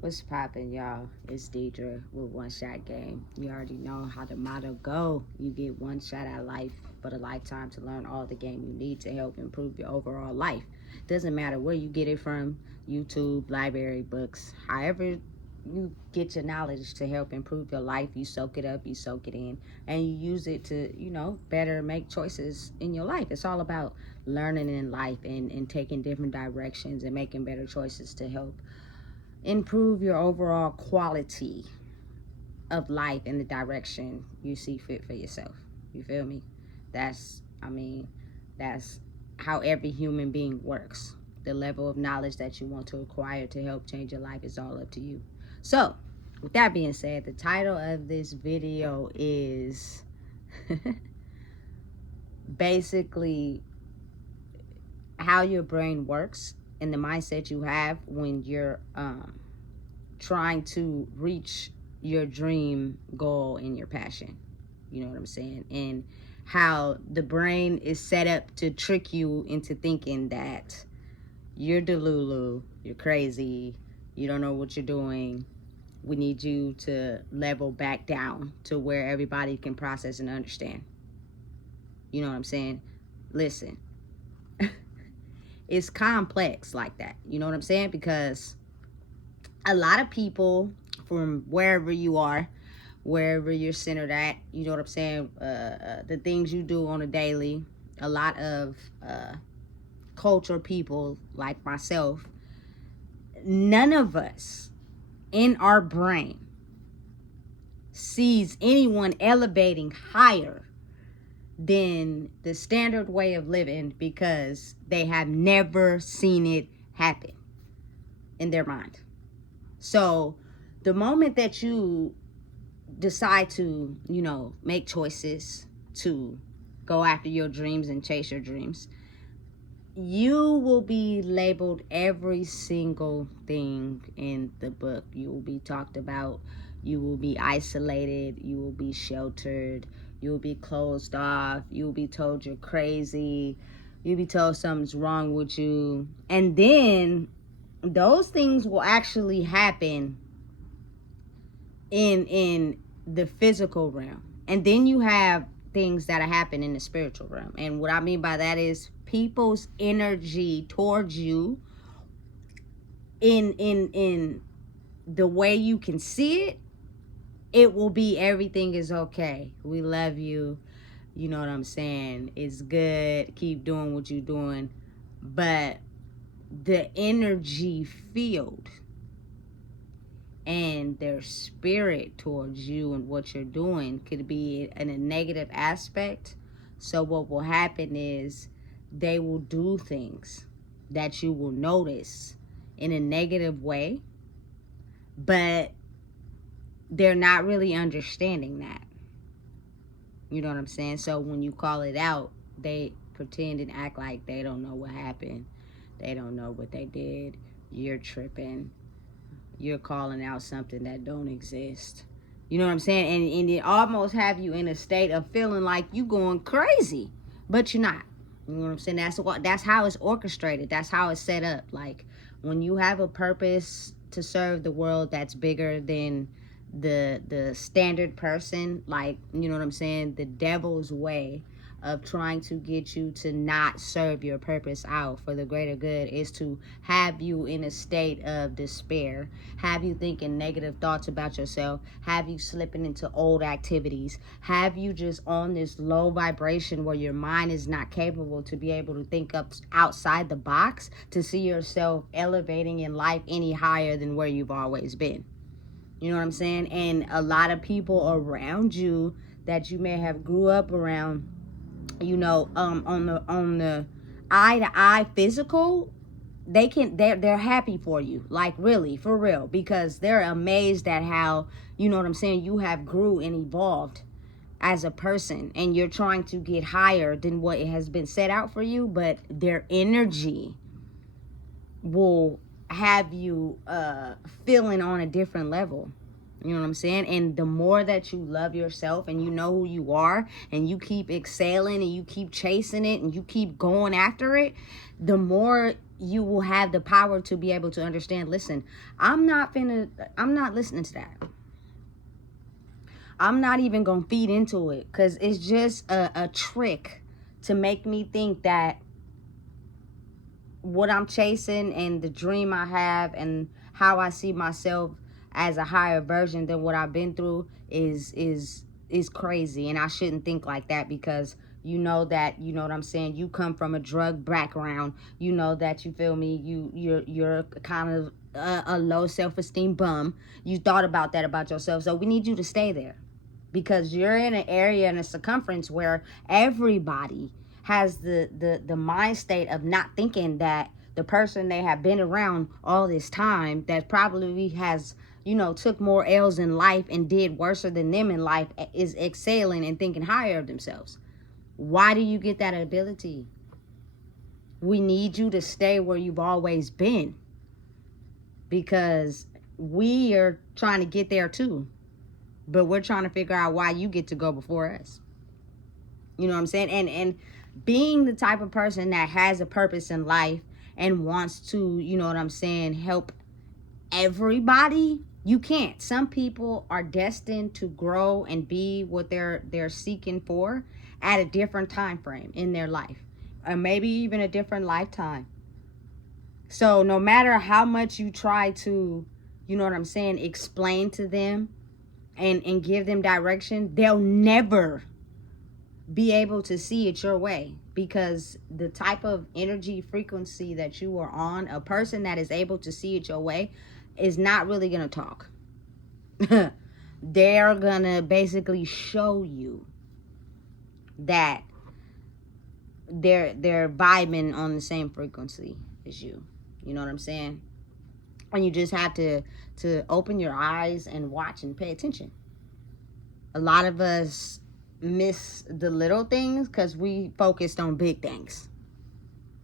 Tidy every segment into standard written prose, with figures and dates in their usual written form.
What's poppin', y'all? It's Deidre with One Shot Game. You already know how the motto go. You get one shot at life, but a lifetime to learn all the game you need to help improve your overall life. Doesn't matter where you get it from, YouTube, library, books, however you get your knowledge to help improve your life, you soak it up, you soak it in, and you use it to, better make choices in your life. It's all about learning in life and taking different directions and making better choices to help improve your overall quality of life in the direction you see fit for yourself. You feel me? That's that's how every human being works. The level of knowledge that you want to acquire to help change your life is all up to you. So, with that being said, the title of this video is basically how your brain works and the mindset you have when you're trying to reach your dream goal and your passion. You know what I'm saying? And how the brain is set up to trick you into thinking that you're delulu, you're crazy, you don't know what you're doing. We need you to level back down to where everybody can process and understand. You know what I'm saying? Listen, it's complex like that. You know what I'm saying? Because a lot of people from wherever you are, wherever you're centered at, you know what I'm saying? The things you do on a daily, a lot of culture people like myself, none of us in our brain sees anyone elevating higher than the standard way of living because they have never seen it happen in their mind. So the moment that you decide to, make choices to go after your dreams and chase your dreams, you will be labeled every single thing in the book. You will be talked about. You will be isolated. You will be sheltered. You will be closed off. You will be told you're crazy. You'll be told something's wrong with you. And then those things will actually happen in the physical realm. And then you have things that happen in the spiritual realm. And what I mean by that is people's energy towards you in the way you can see it, it will be everything is okay. We love you. You know what I'm saying? It's good. Keep doing what you're doing. But the energy field and their spirit towards you and what you're doing could be in a negative aspect. So what will happen is they will do things that you will notice in a negative way, but they're not really understanding that. You know what I'm saying? So when you call it out, they pretend and act like they don't know what happened. They don't know what they did. You're tripping. You're calling out something that don't exist. You know what I'm saying? And it almost have you in a state of feeling like you going crazy, but you're not. You know what I'm saying? That's how it's orchestrated. That's how it's set up. Like when you have a purpose to serve the world that's bigger than the standard person, like, you know what I'm saying, the devil's way of trying to get you to not serve your purpose out for the greater good is to have you in a state of despair, have you thinking negative thoughts about yourself, have you slipping into old activities, have you just on this low vibration where your mind is not capable to be able to think up outside the box to see yourself elevating in life any higher than where you've always been. You know what I'm saying? And a lot of people around you that you may have grew up around, on the eye to eye physical, they're happy for you, like really, for real, because they're amazed at how, you know what I'm saying, you have grew and evolved as a person, and you're trying to get higher than what it has been set out for you, but their energy will have you feeling on a different level. You know what I'm saying? And the more that you love yourself and you know who you are and you keep excelling and you keep chasing it and you keep going after it, the more you will have the power to be able to understand, listen, I'm not listening to that. I'm not even gonna feed into it, because it's just a trick to make me think that what I'm chasing and the dream I have and how I see myself as a higher version than what I've been through is crazy. And I shouldn't think like that, because you know that, you know what I'm saying, you come from a drug background, you know that, you feel me, you're kind of a low self-esteem bum. You thought about that about yourself. So we need you to stay there, because you're in an area and a circumference where everybody has the mind state of not thinking that the person they have been around all this time, that probably has, you know, took more L's in life and did worse than them in life, is excelling and thinking higher of themselves. Why do you get that ability? We need you to stay where you've always been, because we are trying to get there too, but we're trying to figure out why you get to go before us. You know what I'm saying? And being the type of person that has a purpose in life and wants to, you know what I'm saying, help everybody, you can't. Some people are destined to grow and be what they're seeking for at a different time frame in their life, or maybe even a different lifetime. So no matter how much you try to, you know what I'm saying, explain to them and give them direction, they'll never be able to see it your way, because the type of energy frequency that you are on, a person that is able to see it your way is not really gonna talk. They're gonna basically show you that they're vibing on the same frequency as you. You know what I'm saying? And you just have to open your eyes and watch and pay attention. A lot of us miss the little things because we focused on big things.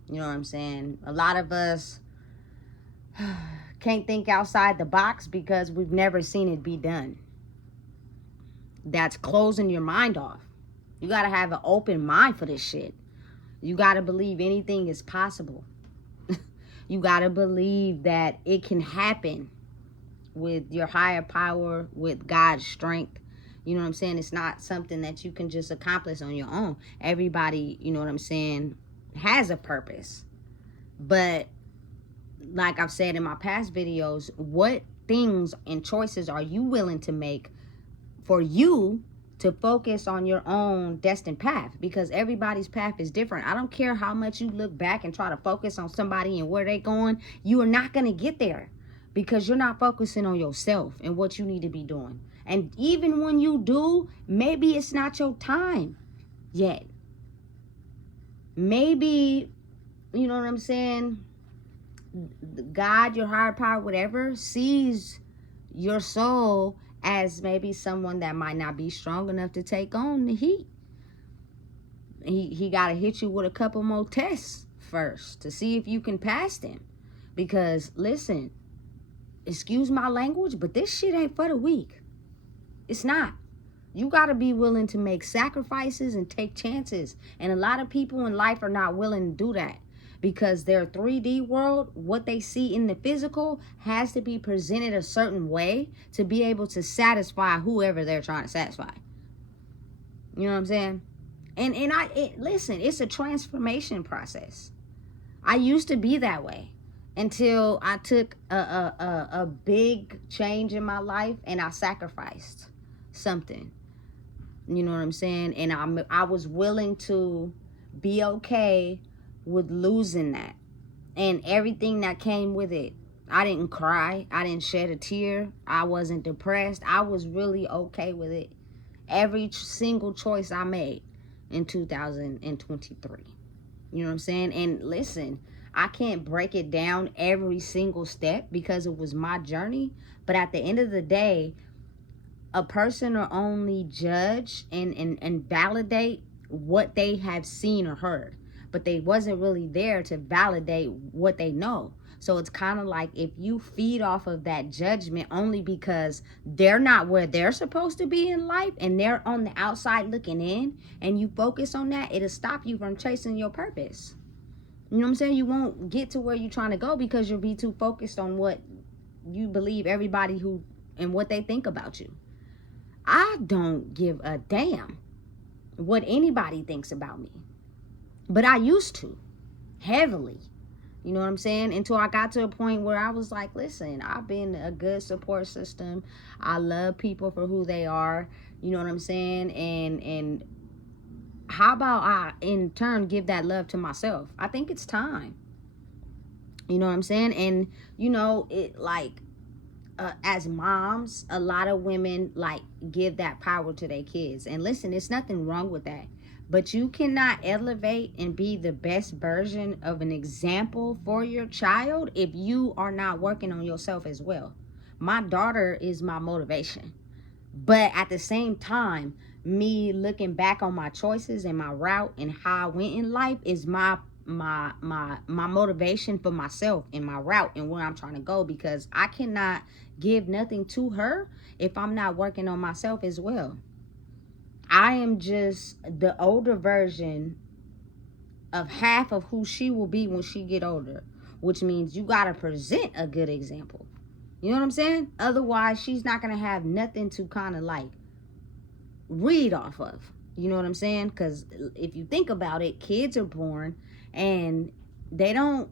You know what I'm saying? A lot of us can't think outside the box because we've never seen it be done. That's closing your mind off. You got to have an open mind for this shit. You got to believe anything is possible. You got to believe that it can happen with your higher power, with God's strength. You know what I'm saying? It's not something that you can just accomplish on your own. Everybody, you know what I'm saying, has a purpose. But like I've said in my past videos, what things and choices are you willing to make for you to focus on your own destined path? Because everybody's path is different. I don't care how much you look back and try to focus on somebody and where they're going. You are not going to get there because you're not focusing on yourself and what you need to be doing. And even when you do, maybe it's not your time yet. Maybe, you know what I'm saying, God, your higher power, whatever, sees your soul as maybe someone that might not be strong enough to take on the heat. He got to hit you with a couple more tests first to see if you can pass them. Because, listen, excuse my language, but this shit ain't for the weak. It's not. You got to be willing to make sacrifices and take chances. And a lot of people in life are not willing to do that. Because their 3D world, what they see in the physical, has to be presented a certain way to be able to satisfy whoever they're trying to satisfy. You know what I'm saying? And listen, it's a transformation process. I used to be that way until I took a big change in my life and I sacrificed something. You know what I'm saying? And I was willing to be okay with losing that and everything that came with it. I didn't cry. I didn't shed a tear. I wasn't depressed. I was really okay with it. Every single choice I made in 2023. You know what I'm saying? And listen, I can't break it down every single step because it was my journey. But at the end of the day, a person will only judge and validate what they have seen or heard. But they wasn't really there to validate what they know. So it's kind of like if you feed off of that judgment only because they're not where they're supposed to be in life and they're on the outside looking in, and you focus on that, it'll stop you from chasing your purpose. You know what I'm saying? You won't get to where you're trying to go because you'll be too focused on what you believe everybody who and what they think about you. I don't give a damn what anybody thinks about me. But I used to, heavily. You know what I'm saying? Until I got to a point where I was like, listen, I've been a good support system. I love people for who they are. You know what I'm saying? And how about I, in turn, give that love to myself? I think it's time. You know what I'm saying? And, you know, it like, as moms, a lot of women like give that power to their kids. And listen, there's nothing wrong with that. But you cannot elevate and be the best version of an example for your child if you are not working on yourself as well. My daughter is my motivation. But at the same time, me looking back on my choices and my route and how I went in life is my motivation for myself and my route and where I'm trying to go, because I cannot give nothing to her if I'm not working on myself as well. I am just the older version of half of who she will be when she get older, which means you got to present a good example. You know what I'm saying? Otherwise, she's not going to have nothing to kind of like read off of. You know what I'm saying? Because if you think about it, kids are born and they don't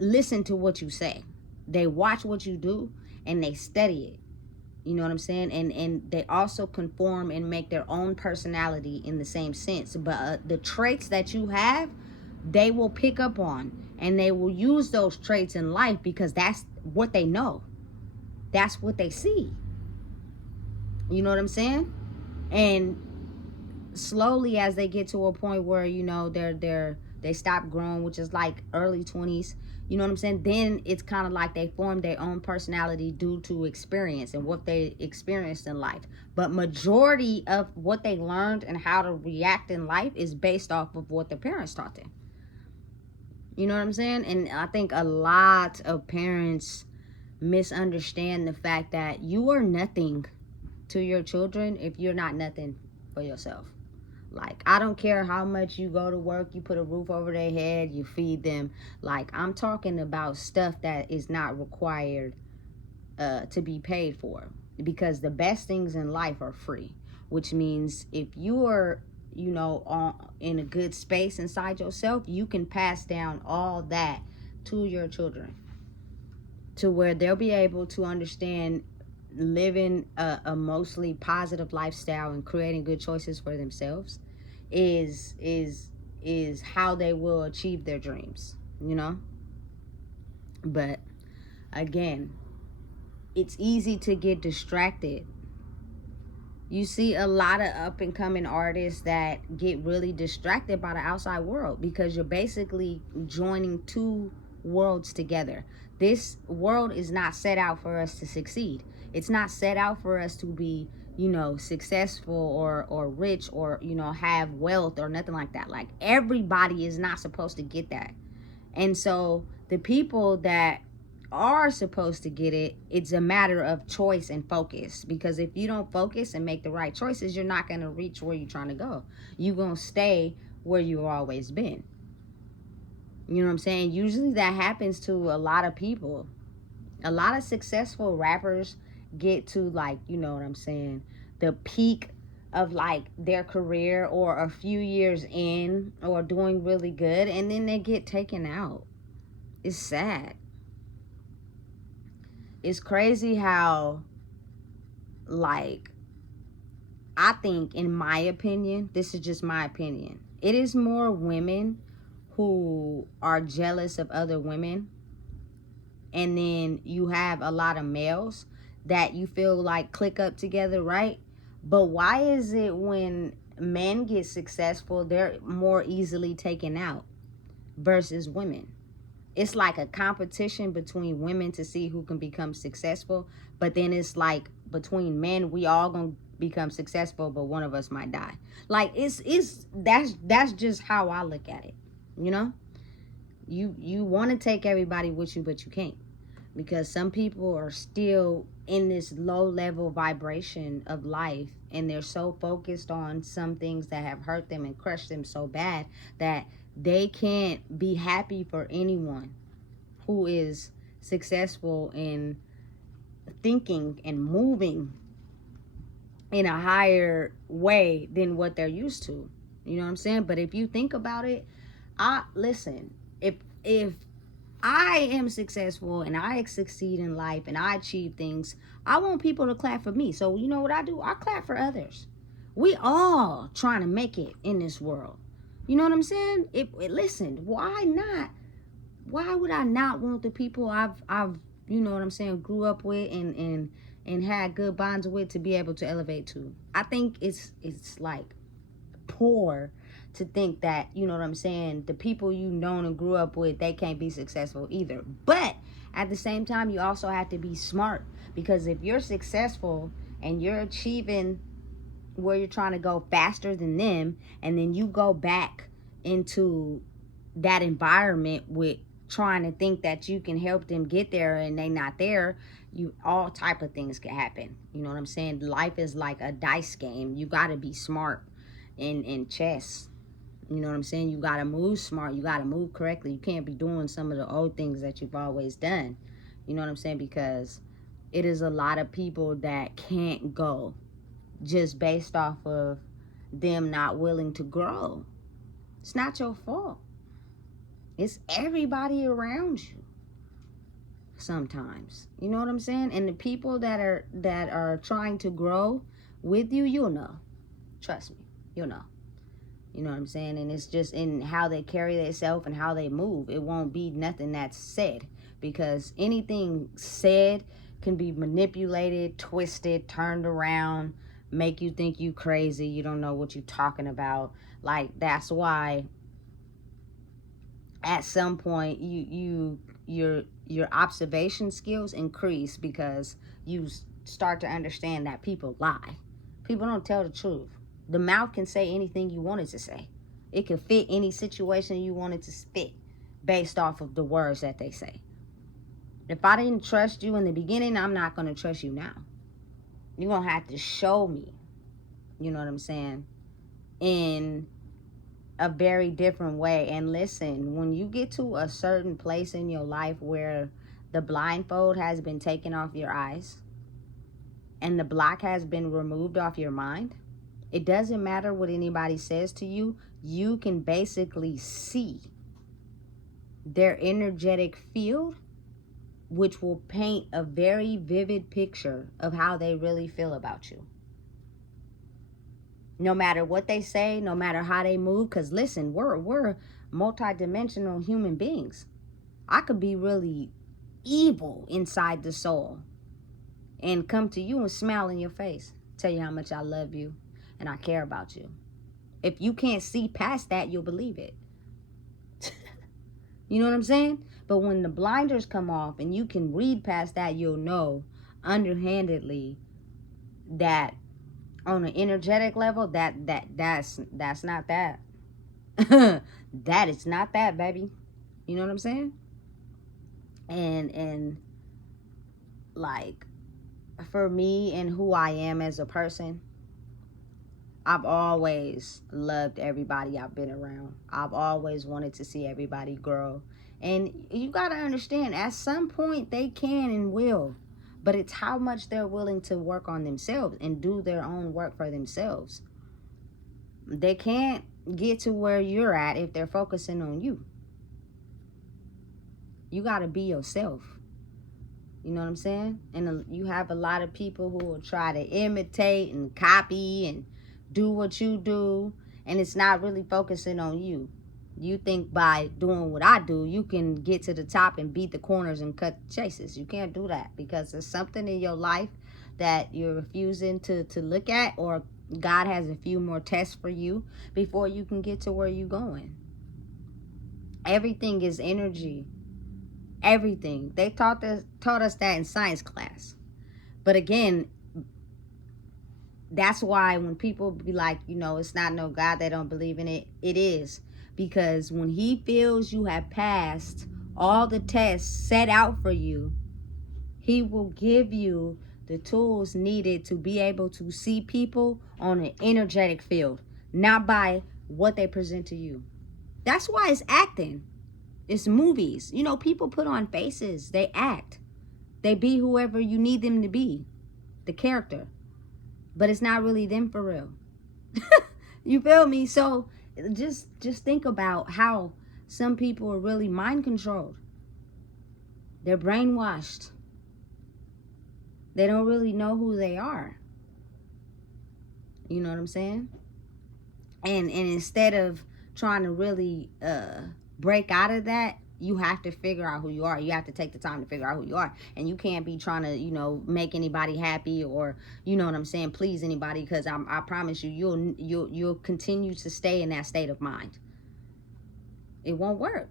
listen to what you say. They watch what you do and they study it. You know what I'm saying? And they also conform and make their own personality in the same sense. But the traits that you have, they will pick up on. And they will use those traits in life because that's what they know. That's what they see. You know what I'm saying? And slowly, as they get to a point where, you know, they stop growing, which is like early 20s, you know what I'm saying, then it's kind of like they form their own personality due to experience and what they experienced in life. But majority of what they learned and how to react in life is based off of what their parents taught them. You know what I'm saying? And I think a lot of parents misunderstand the fact that you are nothing to your children if you're not nothing for yourself. Like, I don't care how much you go to work, you put a roof over their head, you feed them. Like, I'm talking about stuff that is not required to be paid for. Because the best things in life are free. Which means if you are, you know, in a good space inside yourself, you can pass down all that to your children. To where they'll be able to understand living a mostly positive lifestyle and creating good choices for themselves is how they will achieve their dreams, you know. But again, it's easy to get distracted. You see a lot of up and coming artists that get really distracted by the outside world because you're basically joining two worlds together. This world is not set out for us to succeed. It's not set out for us to be, you know, successful or rich or, you know, have wealth or nothing like that. Like, everybody is not supposed to get that. And so the people that are supposed to get it, it's a matter of choice and focus. Because if you don't focus and make the right choices, you're not going to reach where you're trying to go. You're going to stay where you've always been. You know what I'm saying? Usually that happens to a lot of people. A lot of successful rappers get to, like, you know what I'm saying, the peak of like their career or a few years in or doing really good, and then they get taken out. It's sad. It's crazy how, like, I think, in my opinion, this is just my opinion, it is more women who are jealous of other women, and then you have a lot of males that you feel like click up together, right? But why is it when men get successful, they're more easily taken out versus women? It's like a competition between women to see who can become successful. But then it's like between men, we all gonna become successful, but one of us might die. Like, that's just how I look at it. You know, you want to take everybody with you, but you can't, because some people are still in this low level vibration of life, and they're so focused on some things that have hurt them and crushed them so bad that they can't be happy for anyone who is successful in thinking and moving in a higher way than what they're used to. You know what I'm saying? But if you think about it, listen, if I am successful and I succeed in life and I achieve things, I want people to clap for me. So you know what I do? I clap for others. We all trying to make it in this world. You know what I'm saying? Listen, why not? Why would I not want the people I've you know what I'm saying, grew up with and had good bonds with to be able to elevate to? I think it's like poor to think that, you know what I'm saying, the people you known and grew up with, they can't be successful either. But at the same time, you also have to be smart, because if you're successful and you're achieving where you're trying to go faster than them, and then you go back into that environment with trying to think that you can help them get there and they not there, you all type of things can happen. You know what I'm saying? Life is like a dice game. You got to be smart in chess. You know what I'm saying? You got to move smart. You got to move correctly. You can't be doing some of the old things that you've always done. You know what I'm saying? Because it is a lot of people that can't go just based off of them not willing to grow. It's not your fault. It's everybody around you sometimes. You know what I'm saying? And the people that are trying to grow with you, you'll know. Trust me, you'll know. You know what I'm saying? And it's just in how they carry themselves and how they move. It won't be nothing that's said, because anything said can be manipulated, twisted, turned around, make you think you crazy, you don't know what you're talking about. Like, that's why at some point your observation skills increase, because you start to understand that people lie. People don't tell the truth. The mouth can say anything you want it to say. It can fit any situation you want it to fit based off of the words that they say. If I didn't trust you in the beginning, I'm not going to trust you now. You're going to have to show me, you know what I'm saying, in a very different way. And listen, when you get to a certain place in your life where the blindfold has been taken off your eyes and the block has been removed off your mind, it doesn't matter what anybody says to you. You can basically see their energetic field, which will paint a very vivid picture of how they really feel about you. No matter what they say, no matter how they move, because listen, we're multidimensional human beings. I could be really evil inside the soul and come to you and smile in your face, tell you how much I love you and I care about you. If you can't see past that, you'll believe it. You know what I'm saying? But when the blinders come off and you can read past that, you'll know underhandedly that on an energetic level, that's not that. That is not that, baby. You know what I'm saying? And like, for me and who I am as a person, I've always loved everybody I've been around. I've always wanted to see everybody grow. And you got to understand, at some point they can and will. But it's how much they're willing to work on themselves and do their own work for themselves. They can't get to where you're at if they're focusing on you. You got to be yourself. You know what I'm saying? And you have a lot of people who will try to imitate and copy and do what you do, and it's not really focusing on you. You think by doing what I do, you can get to the top and beat the corners and cut chases. You can't do that, because there's something in your life that you're refusing to look at, or God has a few more tests for you before you can get to where you're going. Everything is energy. Everything. They taught us that in science class. But again, that's why when people be like, you know, it's not no God, they don't believe in it. It is. Because when he feels you have passed all the tests set out for you, he will give you the tools needed to be able to see people on an energetic field, not by what they present to you. That's why it's acting. It's movies. You know, people put on faces. They act. They be whoever you need them to be. The character. But it's not really them for real. You feel me? So just think about how some people are really mind controlled. They're brainwashed. They don't really know who they are. You know what I'm saying? And instead of trying to really break out of that, you have to figure out who you are. You have to take the time to figure out who you are. And you can't be trying to, you know, make anybody happy or, you know what I'm saying, please anybody, because I promise you, you'll continue to stay in that state of mind. It won't work.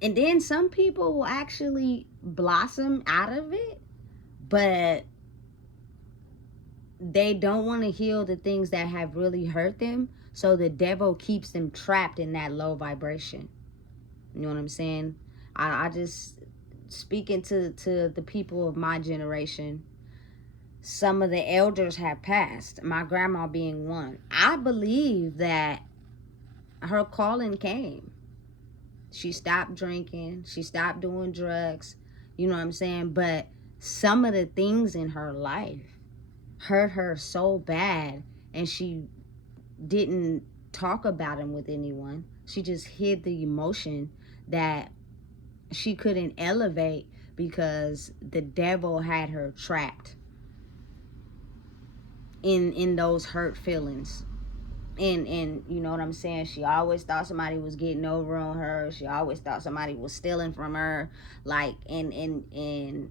And then some people will actually blossom out of it, but they don't want to heal the things that have really hurt them. So the devil keeps them trapped in that low vibration. You know what I'm saying? I just, speaking to the people of my generation, some of the elders have passed, my grandma being one. I believe that her calling came. She stopped drinking. She stopped doing drugs. You know what I'm saying? But some of the things in her life hurt her so bad, and she didn't talk about them with anyone. She just hid the emotion that she couldn't elevate because the devil had her trapped in those hurt feelings. And you know what I'm saying, she always thought somebody was getting over on her. She always thought somebody was stealing from her. Like, and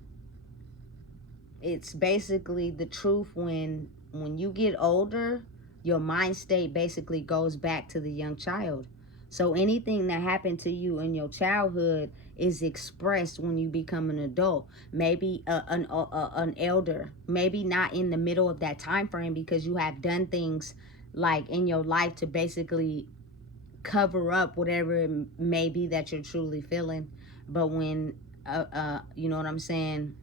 it's basically the truth. When you get older, your mind state basically goes back to the young child. So anything that happened to you in your childhood is expressed when you become an adult. Maybe an elder, maybe not in the middle of that time frame, because you have done things like in your life to basically cover up whatever it may be that you're truly feeling. But when you know what I'm saying,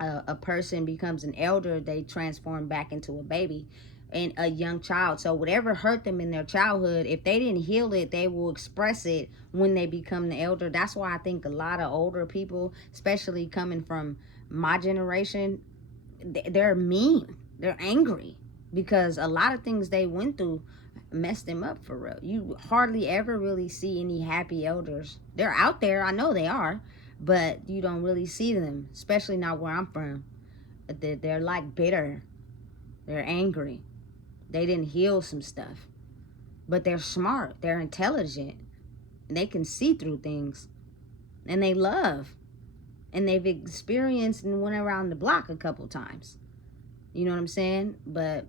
a person becomes an elder, they transform back into a baby and a young child. So whatever hurt them in their childhood, if they didn't heal it, they will express it when they become the elder. That's why I think a lot of older people, especially coming from my generation, they're mean, they're angry, because a lot of things they went through messed them up for real. You hardly ever really see any happy elders. They're out there, I know they are, but you don't really see them, especially not where I'm from. They're like bitter. They're angry. They didn't heal some stuff. But they're smart. They're intelligent. They can see through things. And they love. And they've experienced and went around the block a couple times. You know what I'm saying? But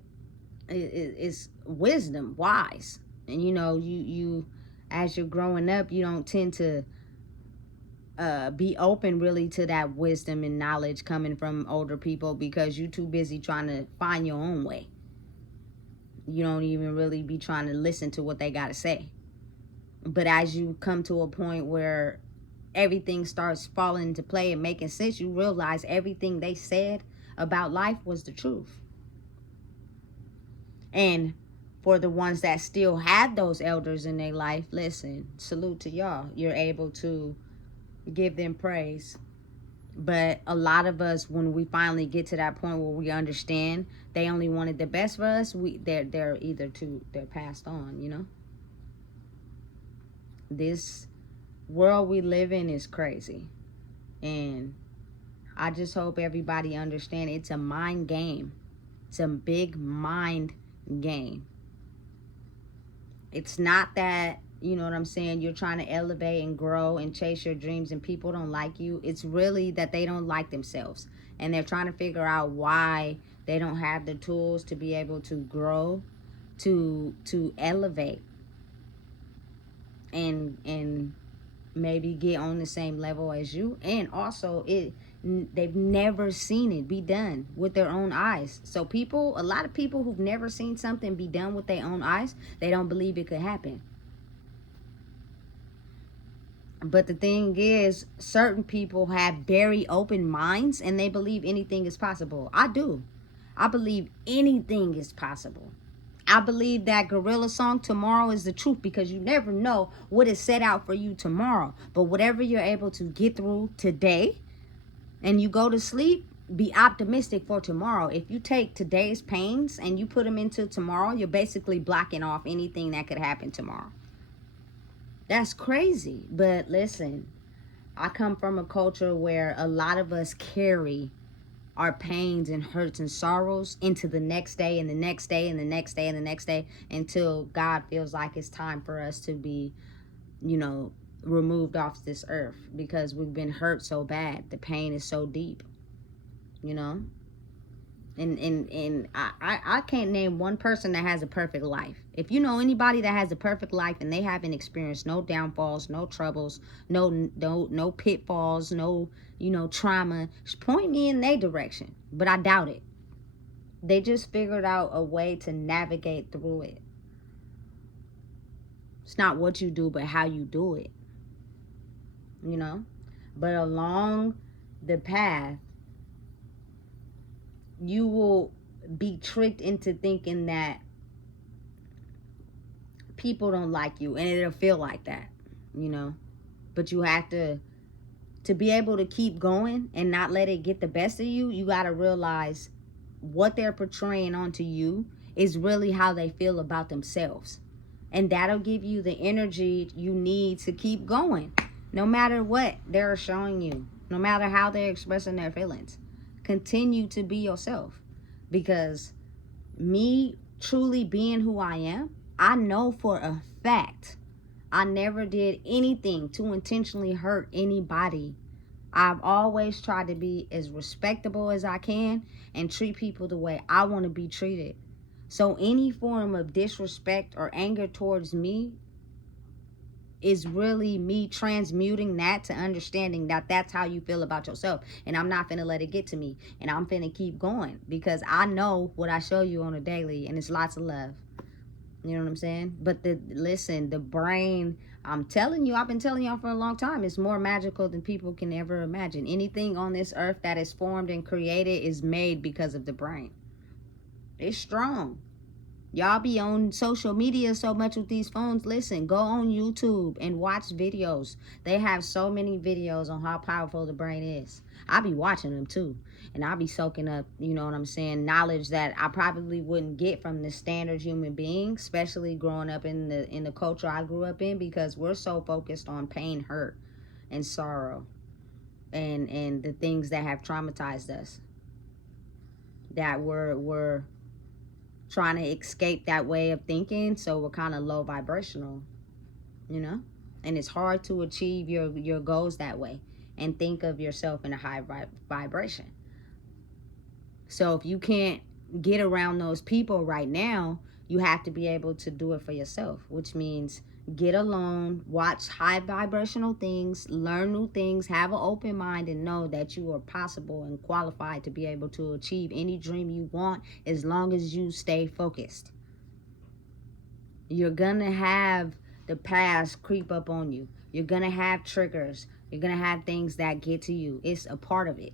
it's wisdom, wise. And you know, you as you're growing up, you don't tend to be open really to that wisdom and knowledge coming from older people, because you're too busy trying to find your own way. You don't even really be trying to listen to what they got to say. But as you come to a point where everything starts falling into play and making sense, you realize everything they said about life was the truth. And for the ones that still have those elders in their life, listen, salute to y'all. You're able to give them praise. But a lot of us, when we finally get to that point where we understand they only wanted the best for us, they're passed on, you know. This world we live in is crazy. And I just hope everybody understand it's a mind game. It's a big mind game. It's not that, you know what I'm saying, you're trying to elevate and grow and chase your dreams and people don't like you. It's really that they don't like themselves. And they're trying to figure out why they don't have the tools to be able to grow, to elevate. And maybe get on the same level as you. And also, they've never seen it be done with their own eyes. So a lot of people who've never seen something be done with their own eyes, they don't believe it could happen. But the thing is, certain people have very open minds and they believe anything is possible. I do. I believe anything is possible. I believe that gorilla song, tomorrow is the truth, because you never know what is set out for you tomorrow. But whatever you're able to get through today and you go to sleep, be optimistic for tomorrow. If you take today's pains and you put them into tomorrow, you're basically blocking off anything that could happen tomorrow. That's crazy. But listen, I come from a culture where a lot of us carry our pains and hurts and sorrows into the next day and the next day and the next day and the next day, until God feels like it's time for us to be, removed off this earth, because we've been hurt so bad. The pain is so deep, and I can't name one person that has a perfect life. If you know anybody that has a perfect life and they haven't experienced no downfalls, no troubles, no pitfalls, no trauma, point me in their direction. But I doubt it. They just figured out a way to navigate through it. It's not what you do, but how you do it. But along the path, you will be tricked into thinking that people don't like you, and it'll feel like that, but you have to be able to keep going and not let it get the best of you. You got to realize what they're portraying onto you is really how they feel about themselves, and that'll give you the energy you need to keep going, no matter what they're showing you, no matter how they're expressing their feelings. Continue to be yourself, because me truly being who I am, I know for a fact I never did anything to intentionally hurt anybody. I've always tried to be as respectable as I can and treat people the way I want to be treated. So any form of disrespect or anger towards me is really me transmuting that to understanding that that's how you feel about yourself, and I'm not finna let it get to me, and I'm finna keep going, because I know what I show you on a daily, and it's lots of love. You know what I'm saying? But the brain, I'm telling you, I've been telling y'all for a long time, it's more magical than people can ever imagine. Anything on this earth that is formed and created is made because of the brain. It's strong. Y'all be on social media so much with these phones. Listen, go on YouTube and watch videos. They have so many videos on how powerful the brain is. I be watching them too. And I be soaking up, knowledge that I probably wouldn't get from the standard human being, especially growing up in the culture I grew up in, because we're so focused on pain, hurt, and sorrow, and the things that have traumatized us, that we're trying to escape that way of thinking. So we're kind of low vibrational, and it's hard to achieve your goals that way and think of yourself in a high vibration. So if you can't get around those people right now, you have to be able to do it for yourself, which means get alone, watch high vibrational things, learn new things, have an open mind, and know that you are possible and qualified to be able to achieve any dream you want, as long as you stay focused. You're gonna have the past creep up on you. You're gonna have triggers. You're gonna have things that get to you. It's a part of it.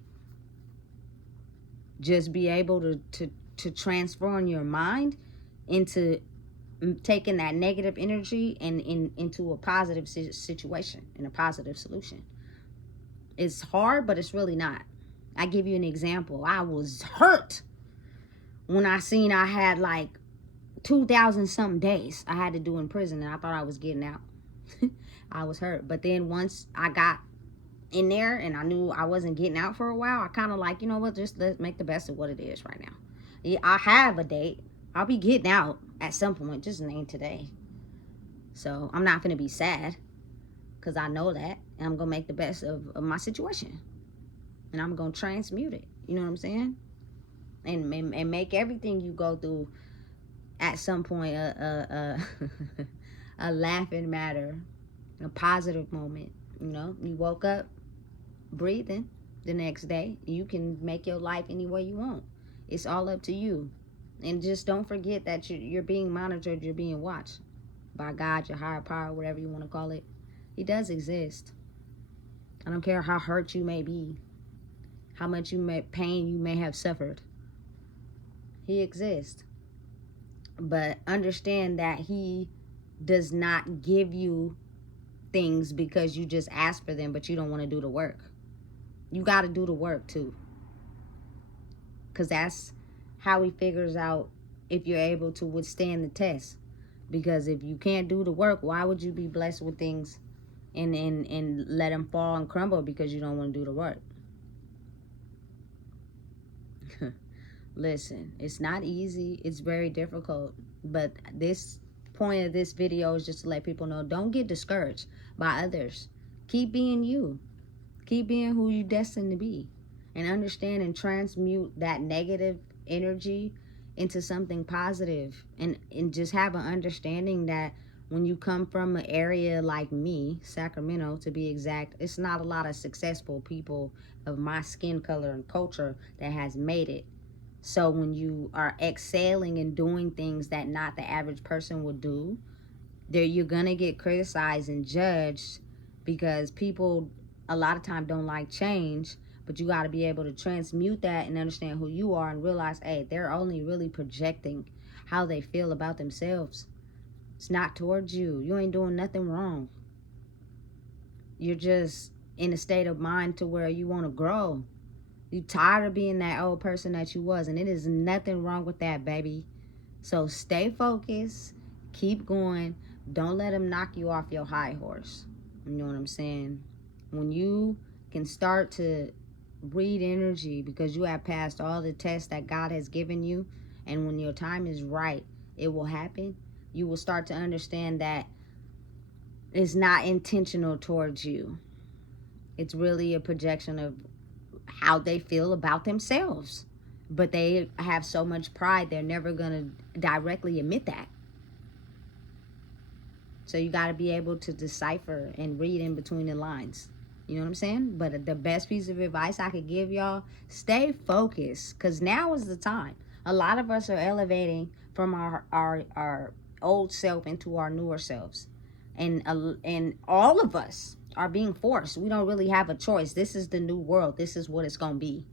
Just be able to transform your mind into taking that negative energy and into a positive situation and a positive solution. It's hard, but it's really not. I give you an example. I was hurt when I seen I had like 2,000 something days I had to do in prison, and I thought I was getting out. I was hurt. But then once I got in there and I knew I wasn't getting out for a while, I kind of like, you know what, just let's make the best of what it is right now. Yeah, I have a date. I'll be getting out at some point, just ain't today. So I'm not gonna be sad, because I know that, and I'm gonna make the best of my situation, and I'm gonna transmute it. You know what I'm saying? And make everything you go through at some point a laughing matter, a positive moment. You woke up breathing the next day. You can make your life any way you want. It's all up to you. And just don't forget that you're being monitored, you're being watched by God, your higher power, whatever you want to call it. He does exist. I don't care how hurt you may be, how much pain you may have suffered. He exists. But understand that he does not give you things because you just ask for them, but you don't want to do the work. You got to do the work too, because that's how he figures out if you're able to withstand the test. Because if you can't do the work, why would you be blessed with things and let them fall and crumble because you don't want to do the work? Listen, it's not easy. It's very difficult. But this point of this video is just to let people know, don't get discouraged by others. Keep being you. Keep being who you're destined to be. And understand and transmute that negative energy into something positive. And just have an understanding that when you come from an area like me, Sacramento to be exact, it's not a lot of successful people of my skin color and culture that has made it. So when you are excelling and doing things that not the average person would do, there you're gonna get criticized and judged, because people a lot of time don't like change. But you got to be able to transmute that and understand who you are and realize, hey, they're only really projecting how they feel about themselves. It's not towards you. You ain't doing nothing wrong. You're just in a state of mind to where you want to grow. You tired of being that old person that you was, and it is nothing wrong with that, baby. So stay focused, keep going. Don't let them knock you off your high horse. You know what I'm saying? When you can start to read energy because you have passed all the tests that God has given you, and when your time is right, it will happen. You will start to understand that it's not intentional towards you. It's really a projection of how they feel about themselves. But they have so much pride, they're never going to directly admit that. So you got to be able to decipher and read in between the lines. You know what I'm saying? But the best piece of advice I could give y'all, stay focused, because now is the time. A lot of us are elevating from our old self into our newer selves. And all of us are being forced. We don't really have a choice. This is the new world. This is what it's going to be.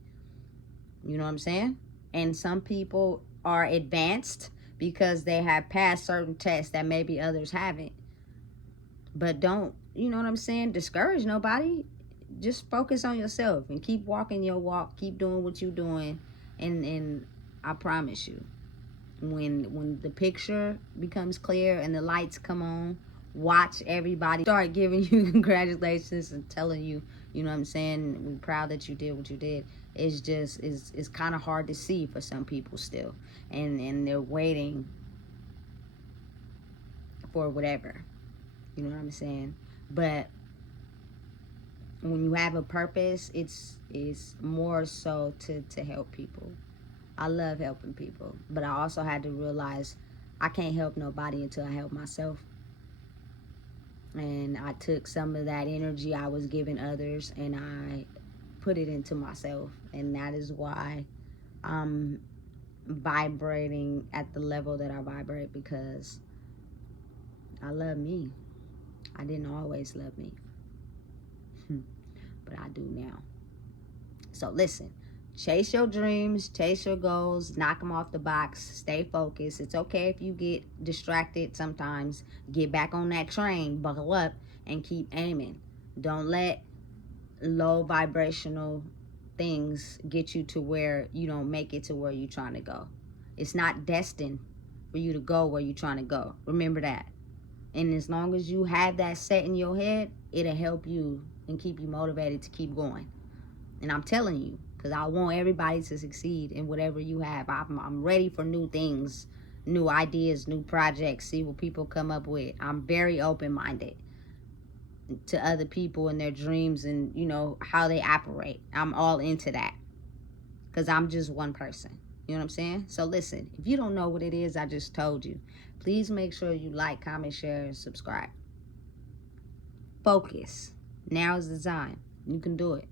You know what I'm saying? And some people are advanced because they have passed certain tests that maybe others haven't. But don't, you know what I'm saying, discourage nobody. Just focus on yourself and keep walking your walk. Keep doing what you're doing. And I promise you, when the picture becomes clear and the lights come on, watch everybody start giving you congratulations and telling you, you know what I'm saying, we're proud that you did what you did. It's just, it's kind of hard to see for some people still. And they're waiting for whatever. You know what I'm saying? But when you have a purpose, it's more so to help people. I love helping people. But I also had to realize I can't help nobody until I help myself. And I took some of that energy I was giving others and I put it into myself. And that is why I'm vibrating at the level that I vibrate, because I love me. I didn't always love me, but I do now. So listen, chase your dreams, chase your goals, knock them off the box, stay focused. It's okay if you get distracted sometimes. Get back on that train, buckle up, and keep aiming. Don't let low vibrational things get you to where you don't make it to where you're trying to go. It's not destined for you to go where you're trying to go. Remember that. And as long as you have that set in your head, it'll help you and keep you motivated to keep going. And I'm telling you, because I want everybody to succeed in whatever you have. I'm ready for new things, new ideas, new projects, see what people come up with. I'm very open-minded to other people and their dreams and, you know, how they operate. I'm all into that because I'm just one person. You know what I'm saying? So listen, if you don't know what it is I just told you, please make sure you like, comment, share, and subscribe. Focus. Now is the time. You can do it.